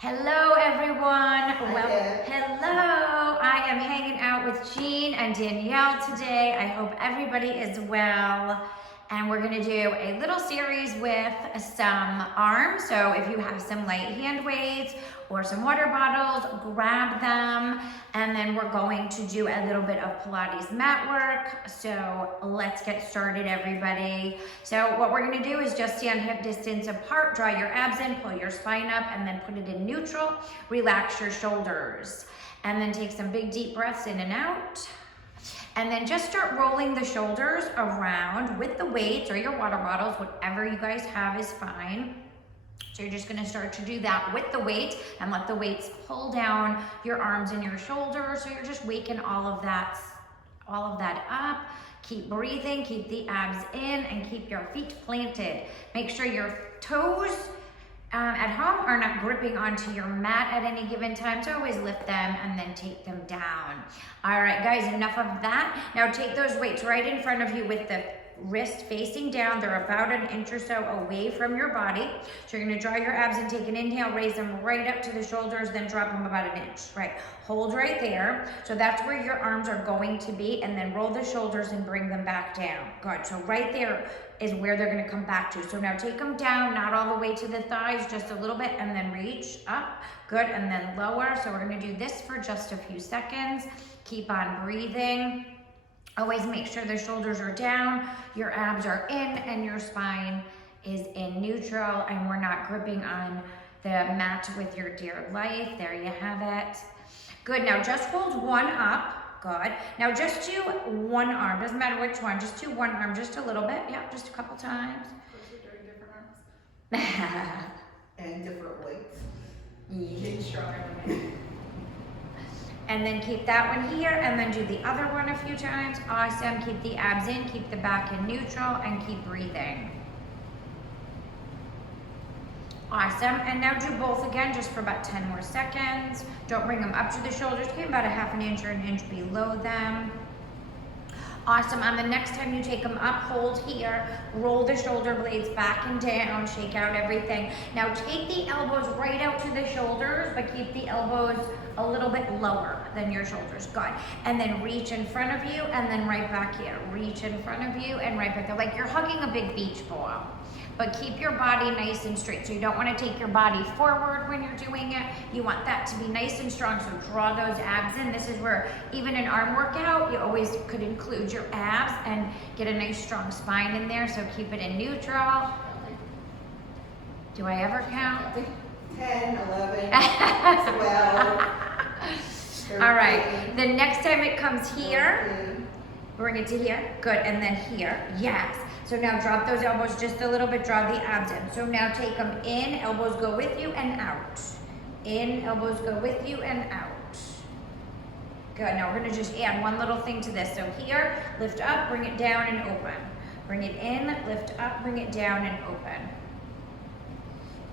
Hello everyone. Hi. Hello. I am hanging out with Jean and Danielle today. I hope everybody is well. And we're gonna do a little series with some arms. So if you have some light hand weights or some water bottles, grab them. And then we're going to do a little bit of Pilates mat work. So let's get started, everybody. So what we're gonna do is just stand hip distance apart, draw your abs in, pull your spine up, and then put it in neutral. Relax your shoulders. And then take some big deep breaths in and out. And then just start rolling the shoulders around with the weights or your water bottles, whatever you guys have is fine. So you're just gonna start to do that with the weight and let the weights pull down your arms and your shoulders. So you're just waking all of that up. Keep breathing, keep the abs in, and keep your feet planted. Make sure your toes at home are not gripping onto your mat at any given time, so always lift them and then take them down. All right, guys, enough of that. Now take those weights right in front of you with the wrist facing down. They're about an inch or so away from your body. So you're gonna draw your abs and take an inhale, raise them right up to the shoulders, then drop them about an inch, right? Hold right there. So that's where your arms are going to be, and then roll the shoulders and bring them back down. Good, so right there is where they're gonna come back to. So now take them down, not all the way to the thighs, just a little bit, and then reach up. Good, and then lower. So we're gonna do this for just a few seconds. Keep on breathing. Always make sure the shoulders are down, your abs are in, and your spine is in neutral, and we're not gripping on the mat with your dear life. There you have it. Good, now just hold one up. Good. Now just do one arm, doesn't matter which one, just do one arm, just a little bit. Yep, just a couple times. We're doing different arms. And different weights. Getting stronger. And then keep that one here, and then do the other one a few times. Awesome. Keep the abs in, keep the back in neutral, and keep breathing. Awesome. And now do both again, just for about 10 more seconds. Don't bring them up to the shoulders. Keep about a half an inch or an inch below them. Awesome. On the next time you take them up, hold here, roll the shoulder blades back and down, shake out everything. Now take the elbows right out to the shoulders, but keep the elbows a little bit lower than your shoulders. Good. And then reach in front of you, and then right back here. Reach in front of you and right back there, like you're hugging a big beach ball. But keep your body nice and straight. So you don't want to take your body forward when you're doing it. You want that to be nice and strong. So draw those abs in. This is where even an arm workout, you always could include your abs and get a nice strong spine in there. So keep it in neutral. Do I ever count? 10, 11, 12. 13, All right. The next time it comes here, 14. bring it to here. Good. And then here. Yes. So now drop those elbows just a little bit, draw the abs in. So now take them in, elbows go with you and out. In, elbows go with you and out. Good, now we're gonna just add one little thing to this. So here, lift up, bring it down and open. Bring it in, lift up, bring it down and open.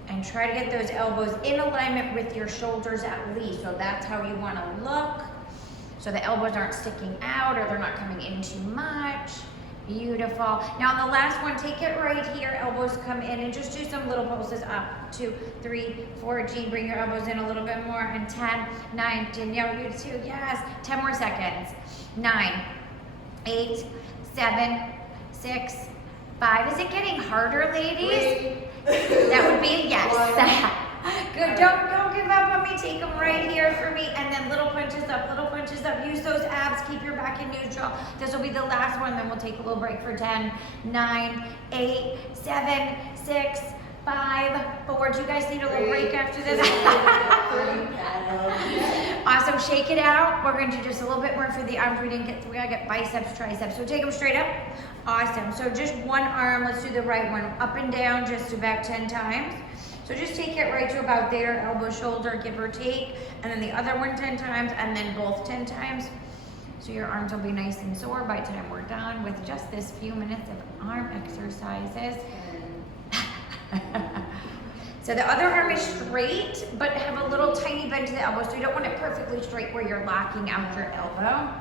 And try to get those elbows in alignment with your shoulders at least. So that's how you wanna look. So the elbows aren't sticking out or they're not coming in too much. Beautiful. Now on the last one, take it right here, elbows come in, and just do some little pulses up. 2, 3, 4, Jean, bring your elbows in a little bit more, and 10, 9, Danielle, you too, yes. 10 more seconds. 9, 8, 7, 6, 5. Is it getting harder, ladies? 3. That would be a yes. Good, don't give up on me, take them right here for me, and then little punches up, use those abs, keep your back in neutral. This will be the last one, then we'll take a little break for 10, 9, 8, 7, 6, 5, 4. Do you guys need a little break after this? Awesome, shake it out. We're gonna do just a little bit more for the arms. We gotta get biceps, triceps. So take them straight up. Awesome, so just one arm, let's do the right one. Up and down, just about 10 times. So just take it right to about there, elbow, shoulder, give or take, and then the other one 10 times, and then both 10 times. So your arms will be nice and sore by the time we're done with just this few minutes of arm exercises. So the other arm is straight, but have a little tiny bend to the elbow, so you don't want it perfectly straight where you're locking out your elbow.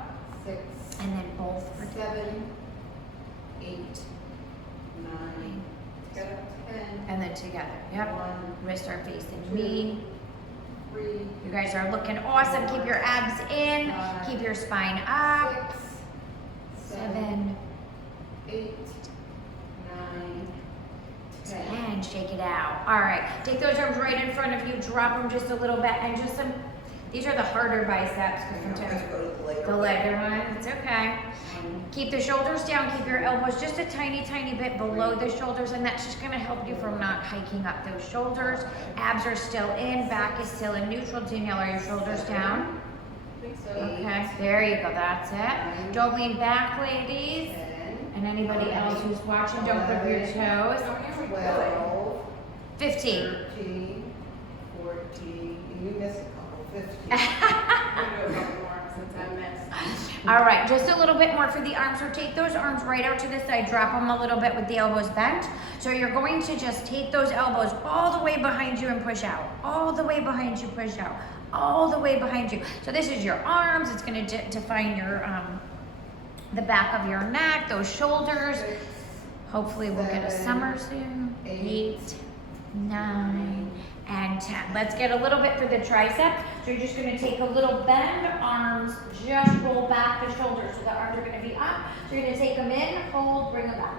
6. And then both for 7, 8, 9. Together. 10. And then together. Yep. 1. Wrists are facing 2. me. 3, You guys are looking awesome. Keep your abs in. Keep your spine up. 6, 7, 8, 9, 10. and shake it out. All right, take those arms right in front of you, drop them just a little bit, and just some, these are the harder biceps, because sometimes the lighter one, it's okay. Keep the shoulders down, keep your elbows just a tiny, tiny bit below the shoulders, and that's just gonna help you from not hiking up those shoulders. Abs are still in, back is still in neutral. Danielle, are your shoulders down? Okay, there you go, that's it. Don't lean back, ladies. And anybody else who's watching, don't grip your toes. 12, 15. 13, 14, and you missed a couple, 15. All right, just a little bit more for the arms. So take those arms right out to the side, drop them a little bit with the elbows bent. So you're going to just take those elbows all the way behind you and push out. All the way behind you, push out. All the way behind you. So this is your arms. It's going to define your the back of your neck, those shoulders. Hopefully we'll get a summer soon. 8, 9, and 10. Let's get a little bit for the tricep. So you're just gonna take a little bend, arms, just roll back the shoulders. So the arms are gonna be up. So you're gonna take them in, hold, bring them back.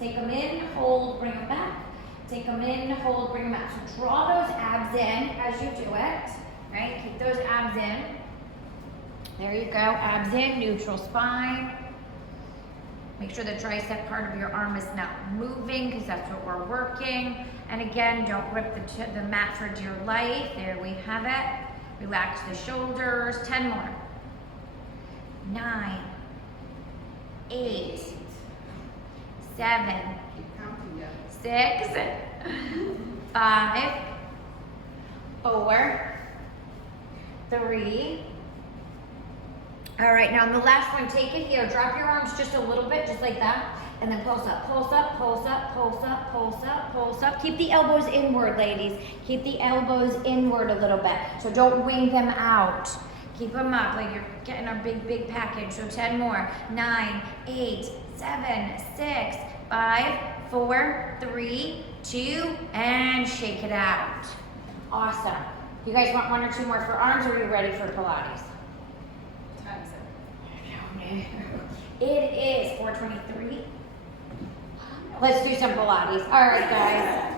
Take them in, hold, bring them back. Take them in, hold, bring them back. So draw those abs in as you do it, right? Keep those abs in. There you go, abs in, neutral spine. Make sure the tricep part of your arm is not moving, because that's what we're working. And again, don't grip the mat for dear life. There we have it. Relax the shoulders. 10 more. 9, 8, 7, Keep counting, six, yeah. 5, 4, 3. All right, now on the last one, take it here. Drop your arms just a little bit, just like that. And then pulse up, pulse up, pulse up, pulse up, pulse up, pulse up. Keep the elbows inward, ladies. Keep the elbows inward a little bit. So don't wing them out. Keep them up like you're getting a big, big package. So 10 more. 9, 8, 7, 6, 5, 4, 3, 2, and shake it out. Awesome. You guys want 1 or 2 more for arms, or are you ready for Pilates? It is 4:23. Let's do some Pilates. All right, guys.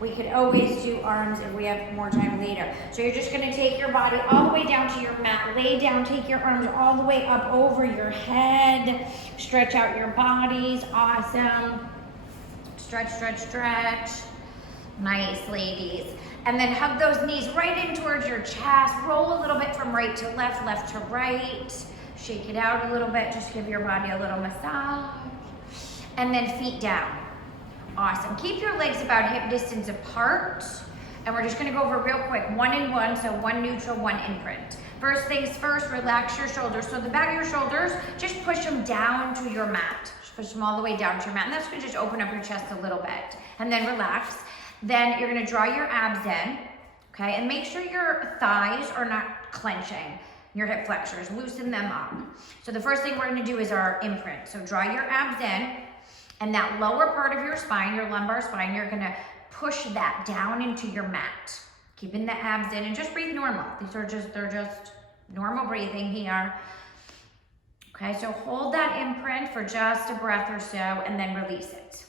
We could always do arms if we have more time later. So you're just gonna take your body all the way down to your mat. Lay down, take your arms all the way up over your head. Stretch out your bodies, awesome. Stretch, stretch, stretch. Nice, ladies. And then hug those knees right in towards your chest. Roll a little bit from right to left, left to right. Shake it out a little bit, just give your body a little massage. And then feet down. Awesome. Keep your legs about hip distance apart. And we're just gonna go over real quick, 1 and 1, so 1 neutral, 1 imprint. First things first, relax your shoulders. So the back of your shoulders, just push them down to your mat. Just push them all the way down to your mat. And that's gonna just open up your chest a little bit. And then relax. Then you're gonna draw your abs in, okay? And make sure your thighs are not clenching. Your hip flexors, loosen them up. So the first thing we're gonna do is our imprint. So draw your abs in, and that lower part of your spine, your lumbar spine, you're gonna push that down into your mat. Keeping the abs in, and just breathe normal. They're just normal breathing here. Okay, so hold that imprint for just a breath or so, and then release it.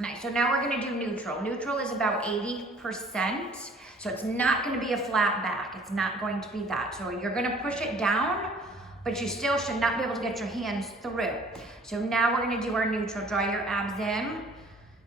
Nice, so now we're gonna do neutral. Neutral is about 80%. So it's not gonna be a flat back. It's not going to be that. So you're gonna push it down, but you still should not be able to get your hands through. So now we're gonna do our neutral. Draw your abs in.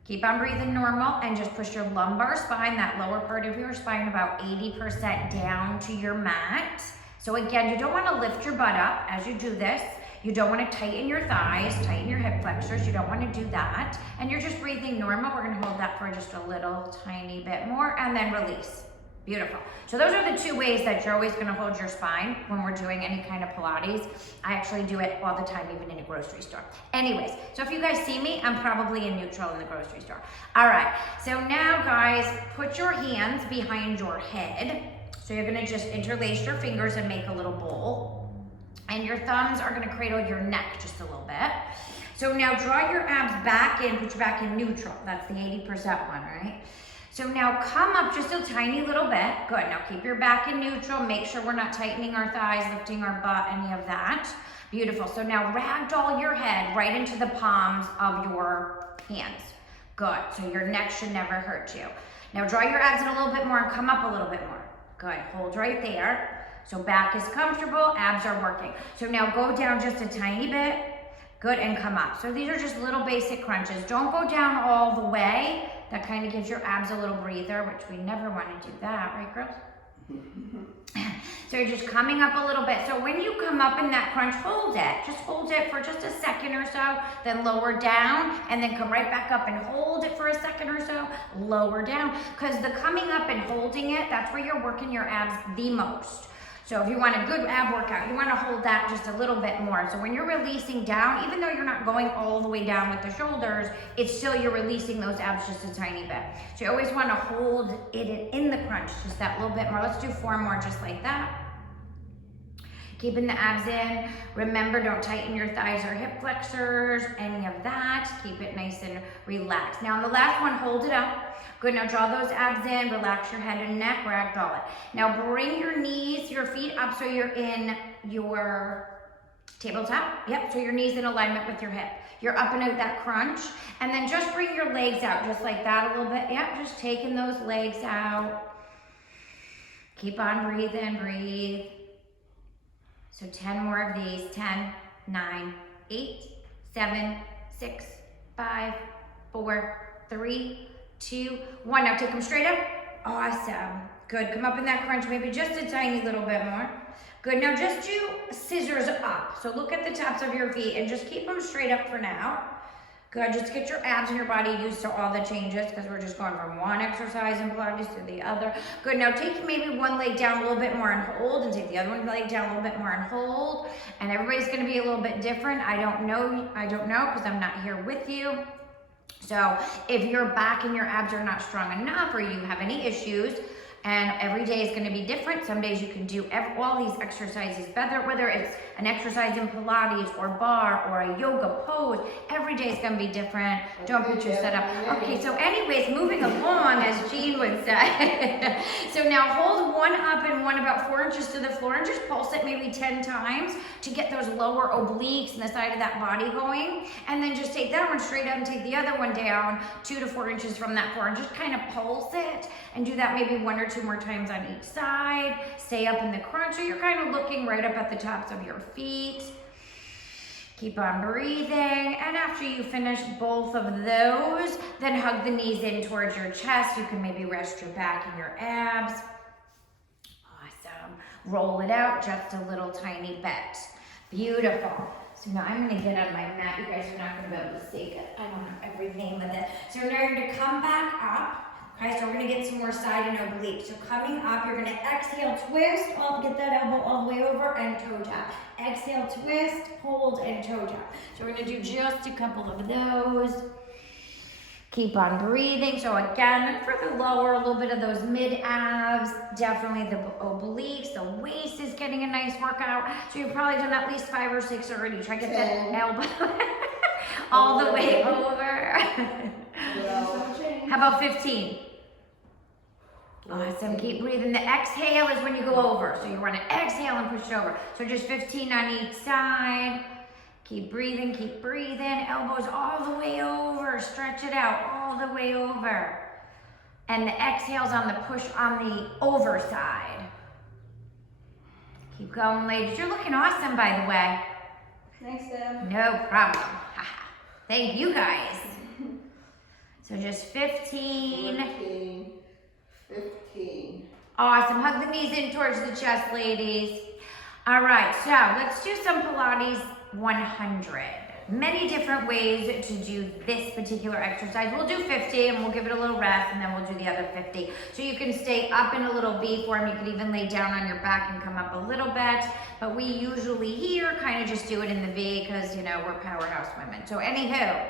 Keep on breathing normal, and just push your lumbar spine, that lower part of your spine, about 80% down to your mat. So again, you don't wanna lift your butt up as you do this. You don't wanna tighten your thighs, tighten your hip flexors. You don't wanna do that. And you're just breathing normal. We're gonna hold that for just a little tiny bit more, and then release. Beautiful. So those are the 2 ways that you're always gonna hold your spine when we're doing any kind of Pilates. I actually do it all the time, even in a grocery store. Anyways, so if you guys see me, I'm probably in neutral in the grocery store. All right, so now guys, put your hands behind your head. So you're gonna just interlace your fingers and make a little bowl. And your thumbs are gonna cradle your neck just a little bit. So now draw your abs back in, put your back in neutral. That's the 80% one, right? So now come up just a tiny little bit. Good, now keep your back in neutral. Make sure we're not tightening our thighs, lifting our butt, any of that. Beautiful, so now ragdoll your head right into the palms of your hands. Good, so your neck should never hurt you. Now draw your abs in a little bit more and come up a little bit more. Good, hold right there. So back is comfortable, abs are working. So now go down just a tiny bit. Good, and come up. So these are just little basic crunches. Don't go down all the way. That kind of gives your abs a little breather, which we never want to do that, right girls? So you're just coming up a little bit. So when you come up in that crunch, hold it. Just hold it for just a second or so, then lower down, and then come right back up and hold it for a second or so, lower down. Because the coming up and holding it, that's where you're working your abs the most. So if you want a good ab workout, you want to hold that just a little bit more. So when you're releasing down, even though you're not going all the way down with the shoulders, it's still you're releasing those abs just a tiny bit. So you always want to hold it in the crunch, just that little bit more. Let's do 4 more just like that. Keeping the abs in. Remember, don't tighten your thighs or hip flexors, any of that. Keep it nice and relaxed. Now on the last one, hold it up. Good, now draw those abs in, relax your head and neck, ragdoll it. Now bring your knees, your feet up so you're in your tabletop. Yep, so your knees in alignment with your hip. You're up and out that crunch. And then just bring your legs out just like that a little bit. Yep, just taking those legs out. Keep on breathing, breathe. So 10 more of these. 10, 9, 8, 7, 6, 5, 4, 3, 2, 1. Now take them straight up. Awesome. Good. Come up in that crunch, maybe just a tiny little bit more. Good. Now just do scissors up. So look at the tops of your feet and just keep them straight up for now. Good. Just get your abs and your body used to all the changes because we're just going from one exercise in Pilates to the other. Good. Now take maybe one leg down a little bit more and hold, and take the other one leg down a little bit more and hold. And everybody's going to be a little bit different. I don't know because I'm not here with you. So if your back and your abs are not strong enough or you have any issues, and every day is going to be different. Some days you can do all these exercises better, whether it's an exercise in Pilates or bar or a yoga pose. Every day is going to be different. Don't put your setup. Okay, so anyways, moving along, as Jean would say. So now hold one up and one about 4 inches to the floor and just pulse it maybe 10 times to get those lower obliques and the side of that body going. And then just take that one straight up and take the other one down 2 to 4 inches from that floor and just kind of pulse it and do that maybe 1 or 2 more times on each side. Stay up in the crunch, so you're kind of looking right up at the tops of your feet. Keep on breathing, and after you finish both of those, then hug the knees in towards your chest. You can maybe rest your back and your abs. Awesome. Roll it out just a little tiny bit. Beautiful. So now I'm gonna get on my mat. You guys are not gonna be able to see it. I don't have everything with it. So now you're gonna come back up. Okay, so we're gonna get some more side and oblique. So coming up, you're gonna exhale, twist, get that elbow all the way over and toe tap. Exhale, twist, hold, and toe tap. So we're gonna do just a couple of those. Keep on breathing. So again, for the lower, a little bit of those mid abs, definitely the obliques, the waist is getting a nice workout. So you've probably done at least 5 or 6 already. Try to get that elbow all the way over. How about 15? Awesome, keep breathing. The exhale is when you go over. So you want to exhale and push it over. So just 15 on each side. Keep breathing, elbows all the way over. Stretch it out all the way over. And the exhale's on the push on the over side. Keep going, ladies. You're looking awesome, by the way. Thanks, Deb. No problem. Thank you guys. So just 15. 15. Awesome. Hug the knees in towards the chest, ladies. All right, so let's do some Pilates 100. Many different ways to do this particular exercise. We'll do 50 and we'll give it a little rest and then we'll do the other 50. So you can stay up in a little V form. You can even lay down on your back and come up a little bit. But we usually here kind of just do it in the V because, you know, we're powerhouse women. So anywho,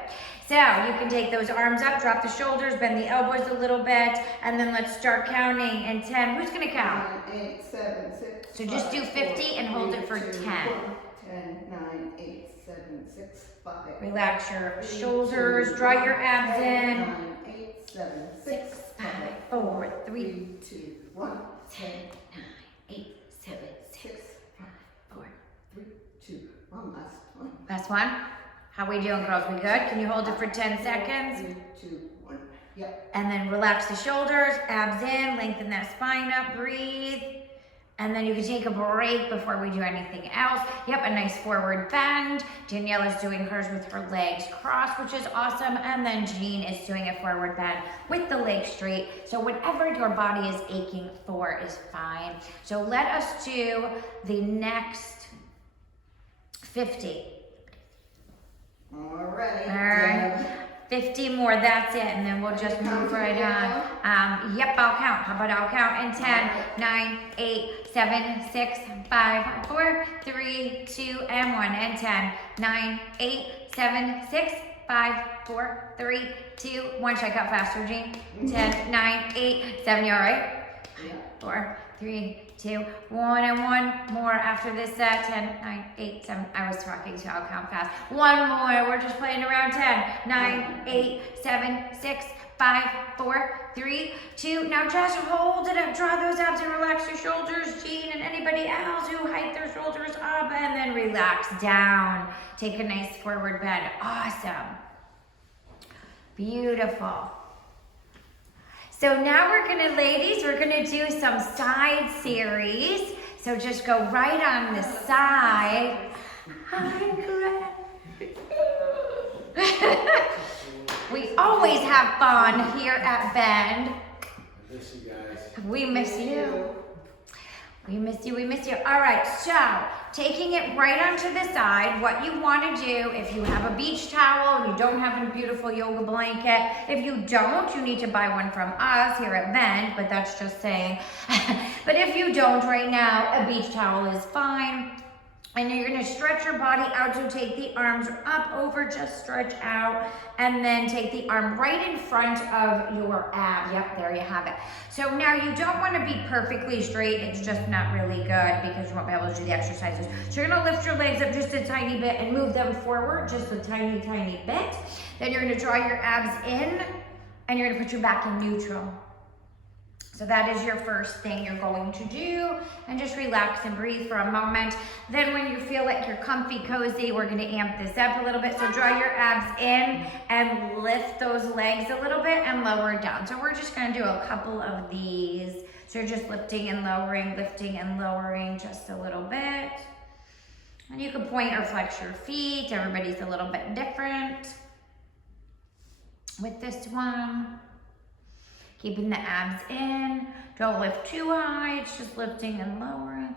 so you can take those arms up, drop the shoulders, bend the elbows a little bit, and then let's start counting in 10. Who's gonna count? 9, 8, 7, 6. So just do 50 and hold it for 10. 10, 9, 8, 7, 6, 5. Relax your shoulders, draw your abs in. 9, 8, 7, 6, 5. 3, 2, 1. 10, 9, 8, 7, 6, 5, 4. 3, 2, 1. Last one. Last one. How we doing, girls? We good? Can you hold it for 10 seconds? 3, 2, 1. Yep. And then relax the shoulders, abs in, lengthen that spine up, breathe. And then you can take a break before we do anything else. Yep, a nice forward bend. Danielle is doing hers with her legs crossed, which is awesome. And then Jean is doing a forward bend with the legs straight. So whatever your body is aching for is fine. So let us do the next 50. All right. All right. 50 more, that's it, and then we'll just move right on. Yep, I'll count. How about I'll count in 10, 9, 8, 7, 6, 5, 4, 3, 2, and 1. And 10, 9, 8, 7, 6, 5, 4, 3, 2, 1. Should I count faster, Jean? 10, 9, 8, 7. You all right? Yeah. 4, 3, 2, 1, and 1 more after this set. 10, 9, 8, 7. I was talking, so I'll count fast. 1 more. We're just playing around. 10, 9, 8, 7, 6, 5, 4, 3, 2. Now just hold it up. Draw those abs and relax your shoulders. Jean and anybody else who hike their shoulders up, and then relax down. Take a nice forward bend. Awesome. Beautiful. So now we're gonna, ladies, we're gonna do some side series. So just go right on the side. I'm glad. We always have fun here at Bend. I miss you guys. We miss you. We miss you, we miss you. All right, so taking it right onto the side, what you want to do, if you have a beach towel and you don't have a beautiful yoga blanket, if you don't, you need to buy one from us here at Bend, but that's just saying. But if you don't right now, a beach towel is fine. And you're gonna stretch your body out, so take the arms up, over, just stretch out, and then take the arm right in front of your ab. Yep, there you have it. So now you don't wanna be perfectly straight, it's just not really good because you won't be able to do the exercises. So you're gonna lift your legs up just a tiny bit and move them forward, just a tiny, tiny bit. Then you're gonna draw your abs in, and you're gonna put your back in neutral. So that is your first thing you're going to do, and just relax and breathe for a moment. Then when you feel like you're comfy, cozy, we're gonna amp this up a little bit. So draw your abs in and lift those legs a little bit and lower it down. So we're just gonna do a couple of these. So you're just lifting and lowering just a little bit. And you can point or flex your feet. Everybody's a little bit different with this one. Keeping the abs in, don't lift too high, it's just lifting and lowering.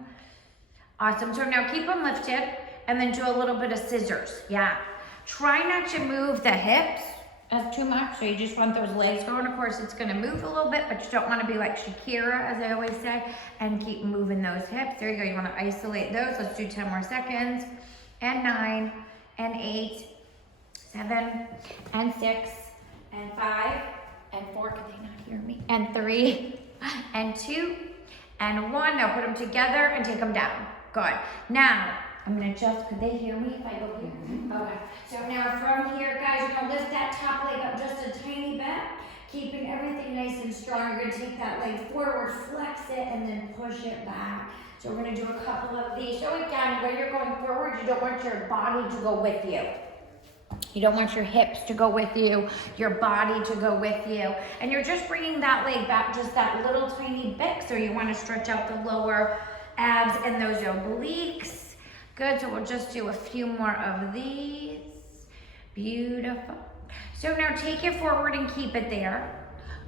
Awesome, so now keep them lifted and then do a little bit of scissors, yeah. Try not to move the hips as too much, so you just want those legs going. Of course, it's gonna move a little bit, but you don't wanna be like Shakira, as I always say, and keep moving those hips. There you go, you wanna isolate those. Let's do 10 more seconds. And 9, and 8, 7, and 6, and 5, and 4, can they not hear me? And 3, and 2, and 1. Now put them together and take them down. Good. Now, I'm gonna just, could they hear me if I go here? Okay. So now from here, guys, you're gonna lift that top leg up just a tiny bit, keeping everything nice and strong. You're gonna take that leg forward, flex it, and then push it back. So we're gonna do a couple of these. So again, when you're going forward, you don't want your body to go with you. You don't want your hips to go with you, your body to go with you. And you're just bringing that leg back just that little tiny bit. So you want to stretch out the lower abs and those obliques. Good, so we'll just do a few more of these. Beautiful. So now take it forward and keep it there.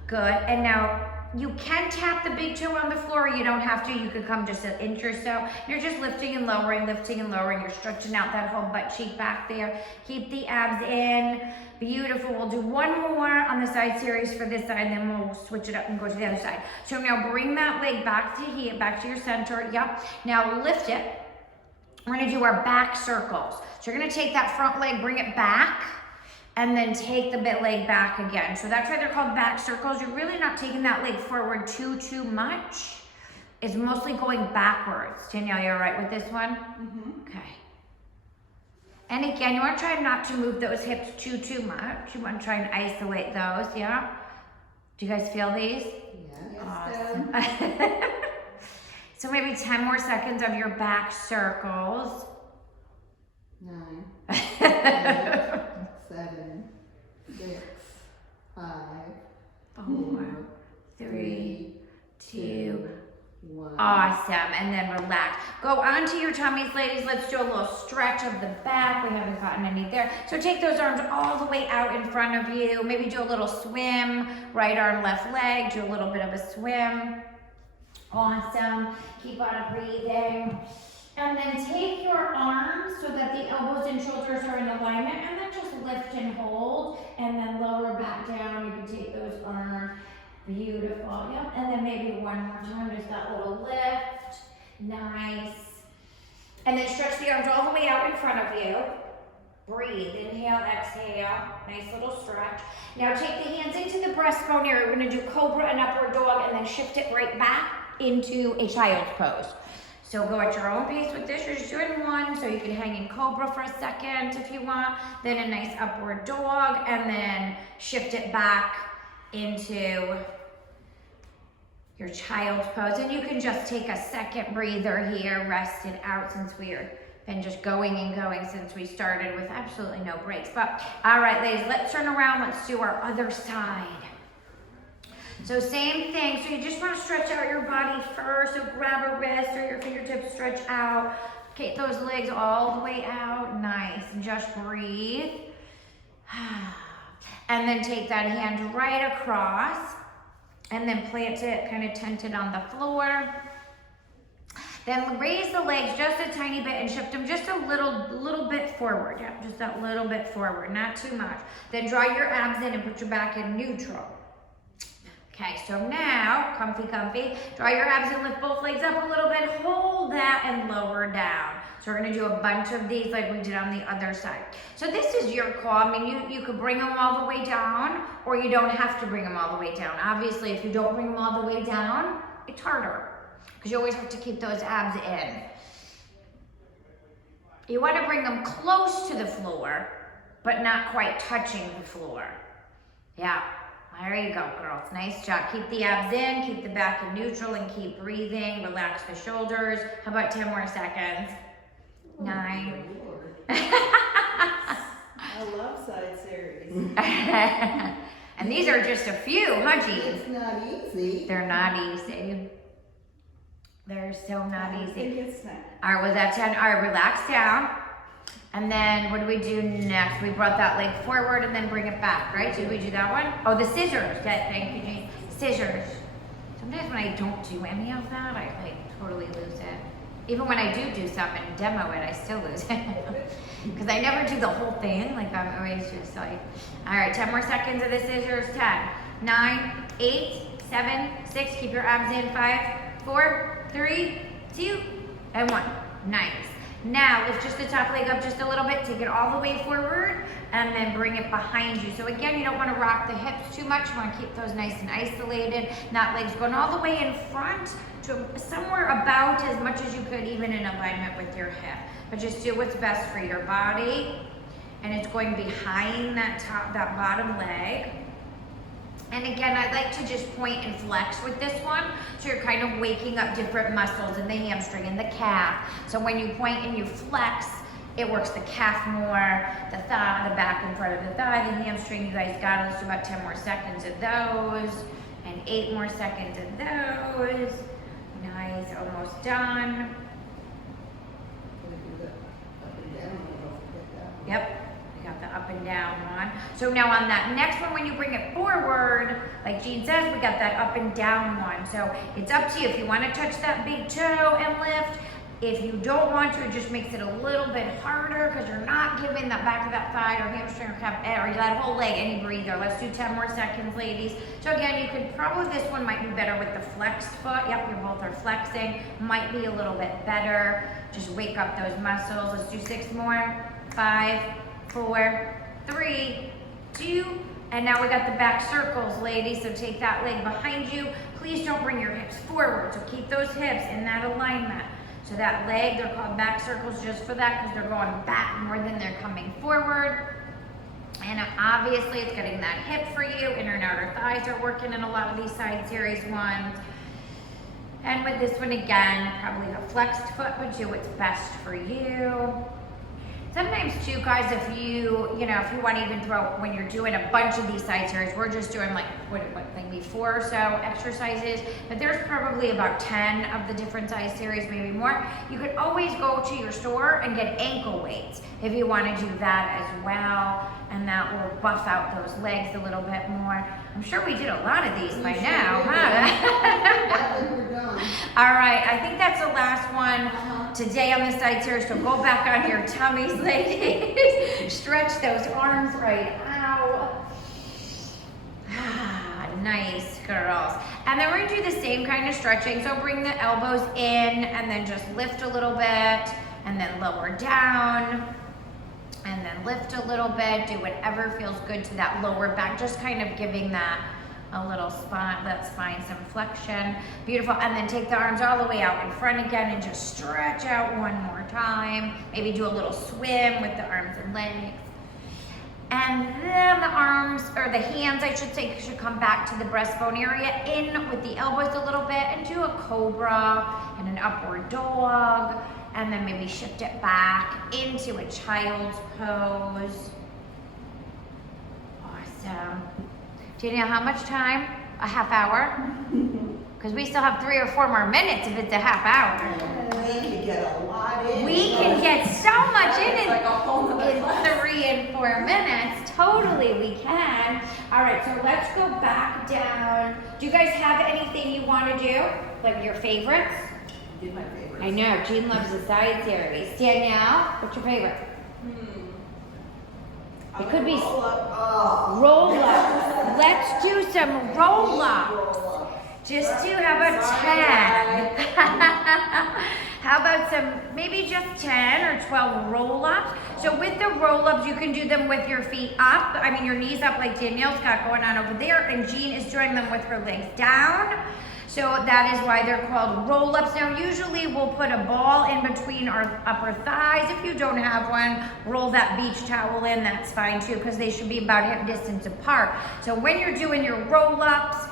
Good, and now you can tap the big toe on the floor. You don't have to. You could come just an inch or so. You're just lifting and lowering, lifting and lowering. You're stretching out that whole butt cheek back there. Keep the abs in. Beautiful. We'll do one more on the side series for this side, and then we'll switch it up and go to the other side. So now bring that leg back to here, back to your center. Yep. Now lift it. We're gonna do our back circles. So you're gonna take that front leg, bring it back, and then take the leg back again. So that's why they're called back circles. You're really not taking that leg forward too much. It's mostly going backwards. Danielle, you're right with this one? Mm-hmm. Okay. And again, you want to try not to move those hips too much. You want to try and isolate those, yeah? Do you guys feel these? Yeah. Awesome. So maybe 10 more seconds of your back circles. 9, 8, 7, 6, 5, 4, 3, 2, 1. awesome. And then relax. Go onto your tummies, ladies. Let's do a little stretch of the back. We haven't gotten any there. So take those arms all the way out in front of you. Maybe do a little swim. Right arm, left leg. Do a little bit of a swim. Awesome. Keep on breathing. And then take your arms so that the elbows and shoulders are in alignment, and then just lift and hold, and then lower back down. You can take those arms. Beautiful. Yep. And then maybe one more time, just that little lift. Nice. And then stretch the arms all the way out in front of you. Breathe. Inhale, exhale. Nice little stretch. Now take the hands into the breastbone area. We're going to do cobra and upward dog, and then shift it right back into a child's pose. So go at your own pace with this. You're just doing one, so you can hang in cobra for a second if you want. Then a nice upward dog, and then shift it back into your child's pose. And you can just take a second breather here, rest it out, since we've been just going and going since we started with absolutely no breaks. But all right, ladies, let's turn around. Let's do our other side. So same thing. So you just want to stretch out your body first. So grab a wrist or your fingertips, stretch out. Get those legs all the way out. Nice. And just breathe. And then take that hand right across and then plant it, kind of tent it on the floor. Then raise the legs just a tiny bit and shift them just a little bit forward. Yeah, just that little bit forward, not too much. Then draw your abs in and put your back in neutral. Okay, so now, comfy. Draw your abs and lift both legs up a little bit. Hold that and lower down. So we're gonna do a bunch of these like we did on the other side. So this is your call. I mean, you could bring them all the way down, or you don't have to bring them all the way down. Obviously, if you don't bring them all the way down, it's harder, because you always have to keep those abs in. You wanna bring them close to the floor, but not quite touching the floor. Yeah. There you go, girls. Nice job. Keep the abs in, keep the back in neutral, and keep breathing. Relax the shoulders. How about 10 more seconds? 9. I love side series. And these are just a few, huh, Jean? It's not easy. They're not easy. They're so not I easy. think it's not. All right, was that 10? All right, relax down. And then what do we do next? We brought that leg forward and then bring it back, right? Did we do that one? Oh, the scissors. Yeah, thank you, Jean. Scissors. Sometimes when I don't do any of that, I like totally lose it. Even when I do some and demo it, I still lose it. Because I never do the whole thing. Like I'm always just like, all right, 10 more seconds of the scissors. 10, 9, 8, 7, 6. Keep your abs in. 5, 4, 3, 2, and 1. Nice. Now, lift just the top leg up just a little bit, take it all the way forward, and then bring it behind you. So again, you don't want to rock the hips too much. You want to keep those nice and isolated, not legs going all the way in front to somewhere about as much as you could, even in alignment with your hip. But just do what's best for your body. And it's going behind that bottom leg. And again, I like to just point and flex with this one. So you're kind of waking up different muscles in the hamstring and the calf. So when you point and you flex, it works the calf more, the thigh, the back and front of the thigh, the hamstring. You guys got it. Let's do about 10 more seconds of those. And 8 more seconds of those. Nice, almost done. Yep. Got the up and down one. So now on that next one, when you bring it forward, like Jean says, we got that up and down one. So it's up to you if you want to touch that big toe and lift. If you don't want to, it just makes it a little bit harder because you're not giving that back of that thigh or hamstring or calf or that whole leg any breather. Let's do 10 more seconds, ladies. So again, you could probably, this one might be better with the flexed foot. Yep, you both are flexing. Might be a little bit better. Just wake up those muscles. Let's do 6 more. 5, 4, 3, 2, and now we got the back circles, ladies. So take that leg behind you. Please don't bring your hips forward. So keep those hips in that alignment. So that leg, they're called back circles just for that because they're going back more than they're coming forward. And obviously it's getting that hip for you. Inner and outer thighs are working in a lot of these side series ones. And with this one again, probably a flexed foot would do what's best for you. Sometimes too, guys, if you want to even throw, when you're doing a bunch of these side series, we're just doing like, maybe 4 or so exercises, but there's probably about 10 of the different size series, maybe more. You could always go to your store and get ankle weights if you want to do that as well, and that will buff out those legs a little bit more. I'm sure we did a lot of these by now, huh? I think we're done. All right, I think that's the last one today on the side series, so go back on your tummies, ladies. Stretch those arms right out. Ah, nice, girls. And then we're gonna do the same kind of stretching, so bring the elbows in and then just lift a little bit and then lower down and then lift a little bit. Do whatever feels good to that lower back, just kind of giving that a little spot, that spine some flexion. Beautiful. And then take the arms all the way out in front again and just stretch out one more time. Maybe do a little swim with the arms and legs. And then the arms, or the hands I should say, should come back to the breastbone area, in with the elbows a little bit, and do a cobra and an upward dog. And then maybe shift it back into a child's pose. Awesome. Danielle, how much time? A half hour? Because we still have 3 or 4 more minutes if it's a half hour. We can get a lot in. We can get so much in Like a whole nother in class. 3 and 4 minutes. Totally, we can. All right, so let's go back down. Do you guys have anything you want to do? Like your favorites? Did my favorites. I know, Jean loves the side series. Danielle, what's your favorite? It could be roll up. Oh. roll up. Let's do some roll up. Roll up. Just do, how about 10? How about some, maybe just 10 or 12 roll-ups? So with the roll-ups, you can do them with your feet up. I mean, your knees up like Danielle's got going on over there, and Jean is doing them with her legs down. So that is why they're called roll-ups. Now, usually we'll put a ball in between our upper thighs. If you don't have one, roll that beach towel in, that's fine too, because they should be about hip distance apart. So when you're doing your roll-ups,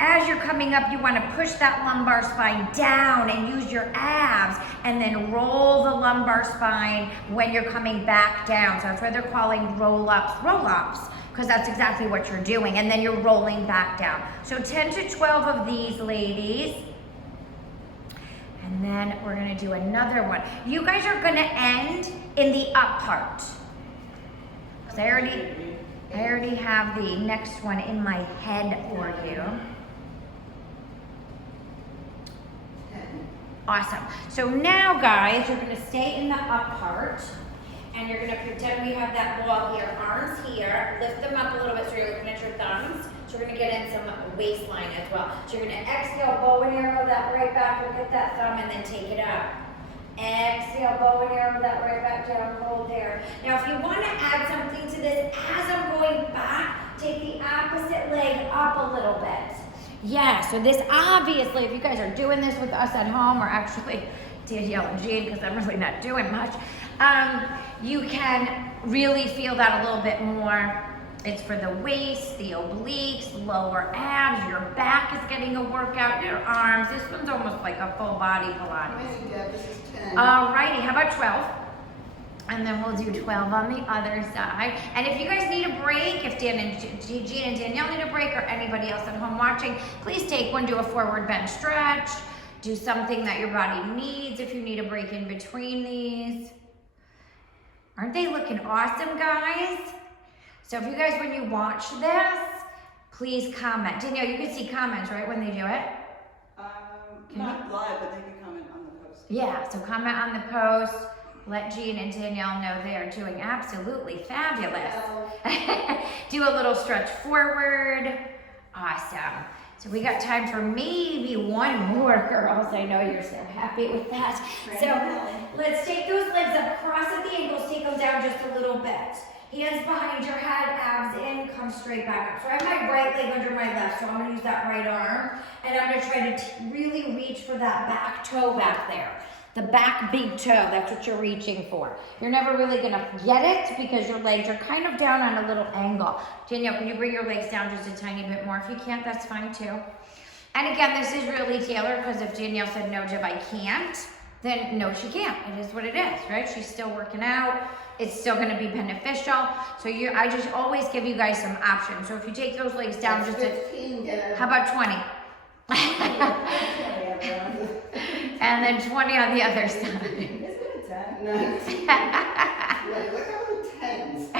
as you're coming up, you want to push that lumbar spine down and use your abs, and then roll the lumbar spine when you're coming back down. So that's why they're calling roll-ups, because that's exactly what you're doing, and then you're rolling back down. So 10 to 12 of these, ladies. And then we're gonna do another one. You guys are gonna end in the up part. Because I already have the next one in my head for you. Awesome. So now, guys, you're gonna stay in the up part, and you're gonna pretend we have that ball here, arms here, lift them up a little bit so you're looking at your thumbs. So we're gonna get in some waistline as well. So you're gonna exhale, bow and arrow that right back, look at that thumb, and then take it up. Exhale, bow and arrow that right back down, hold there. Now, if you wanna add something to this, as I'm going back, take the opposite leg up a little bit. Yeah, so this obviously, if you guys are doing this with us at home, or actually Danielle and Jean, because I'm really not doing much, you can really feel that a little bit more. It's for the waist, the obliques, lower abs, your back is getting a workout, your arms. This one's almost like a full body Pilates. This is 10. Alrighty, how about 12? And then we'll do 12 on the other side. And if you guys need a break, if Jean and Danielle need a break, or anybody else at home watching, please take one, do a forward bend stretch, do something that your body needs if you need a break in between these. Aren't they looking awesome, guys? So if you guys, when you watch this, please comment. Danielle, you can see comments, right, when they do it? Not live, but they can comment on the post. Yeah, so comment on the post. Let Jean and Danielle know they are doing absolutely fabulous. Do a little stretch forward. Awesome. So we got time for maybe one more, girls. I know you're so happy with that. So let's take those legs up, cross at the ankles, take them down just a little bit. Hands behind your head, abs in, come straight back up. So I have my right leg under my left, so I'm gonna use that right arm, and I'm gonna try to really reach for that back toe back there. the back big toe. That's what you're reaching for. You're never really gonna get it because your legs are kind of down on a little angle. Danielle, can you bring your legs down just a tiny bit more? If you can't, that's fine too. And again, this is really tailored because if Danielle said, no, Deb, I can't, then no, she can't. It is what it is, right? She's still working out. It's still gonna be beneficial. So I just always give you guys some options. So if you take those legs down That's just 15, how about 20? And then 20 on the other side. Isn't it 10? No. Look how the 10s.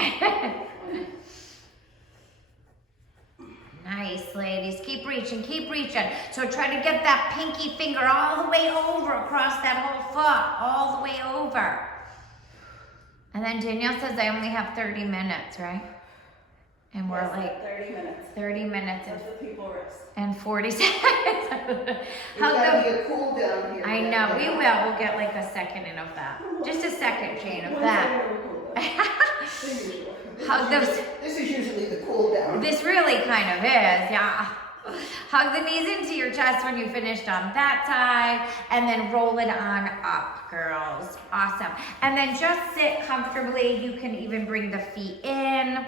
Nice, ladies. Keep reaching, keep reaching. So try to get that pinky finger all the way over across that whole foot, all the way over. And then Danielle says I only have 30 minutes, right? And we're Yes, like 30 minutes. 30 minutes That's what people risk. and 40 seconds. There's gotta be a cool down here. I know, we will. We'll get like a second in of that. Just a second, Jane, of that. Hug those. This is usually the cool down. This really kind of is, yeah. Hug the knees into your chest when you finished on that side, and then roll it on up, girls. Awesome. And then just sit comfortably. You can even bring the feet in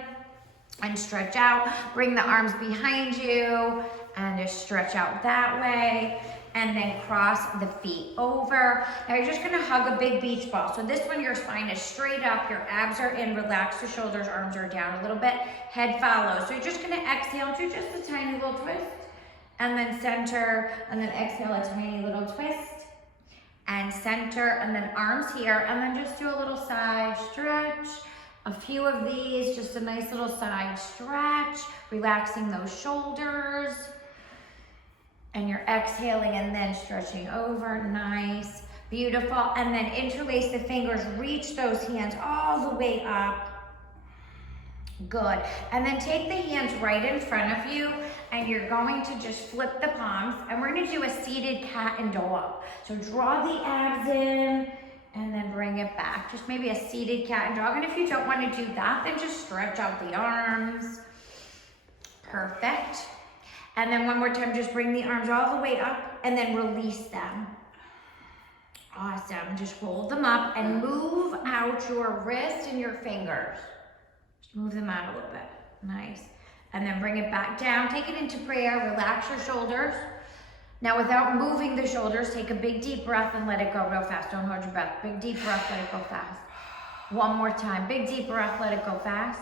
and stretch out. Bring the arms behind you and just stretch out that way. And then cross the feet over. Now you're just gonna hug a big beach ball. So this one, your spine is straight up, your abs are in, relax the shoulders, arms are down a little bit, head follows. So you're just gonna exhale, do just a tiny little twist, and then center, and then exhale a tiny little twist, and center, and then arms here, and then just do a little side stretch. A few of these, just a nice little side stretch, relaxing those shoulders. And you're exhaling and then stretching over, nice, beautiful. And then interlace the fingers, reach those hands all the way up. Good. And then take the hands right in front of you and you're going to just flip the palms and we're gonna do a seated cat and dog. So draw the abs in and then bring it back. Just maybe a seated cat and dog. And if you don't wanna do that, then just stretch out the arms. Perfect. And then one more time, just bring the arms all the way up and then release them. Awesome, just hold them up and move out your wrist and your fingers. Just move them out a little bit, nice. And then bring it back down, take it into prayer, relax your shoulders. Now without moving the shoulders, take a big deep breath and let it go real fast. Don't hold your breath, big deep breath, let it go fast. One more time, big deep breath, let it go fast.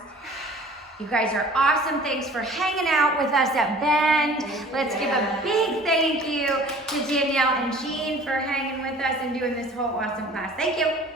You guys are awesome. Thanks for hanging out with us at Bend. Let's give a big thank you to Danielle and Jean for hanging with us and doing this whole awesome class. Thank you.